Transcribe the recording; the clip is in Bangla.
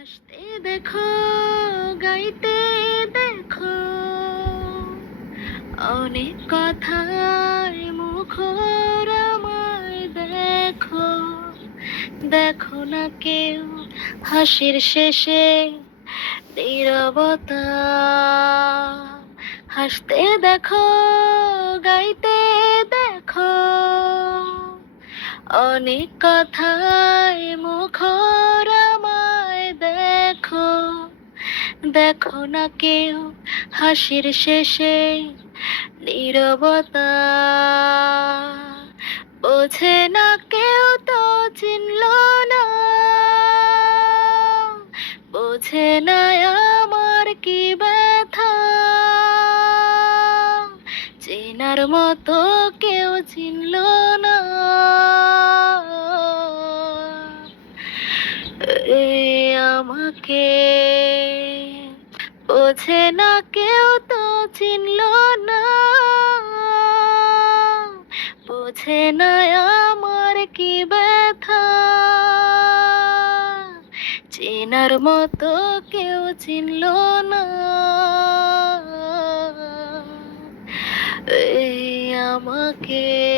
হাসতে দেখো, গাইতে দেখো, অনেক কথার মুখর আমায় দেখো। দেখো না কেউ হাসির শেষে নীরবতা। হাসতে দেখো, গাইতে দেখো, অনেক কথায় মুখর আমায় দেখো। দেখো না কেউ হাসির শেষে নীরবতা। বোঝে না কেউ তো চিনল না, বোঝে না আমার কি ব্যথা। চেনার মতো কেউ চিনল না, এ আমাকে বোঝে না কেউ তো চিনল না, বোঝে না আমার কি ব্যথা। চেনার মতো কেউ চিনল না, এই আমাকে।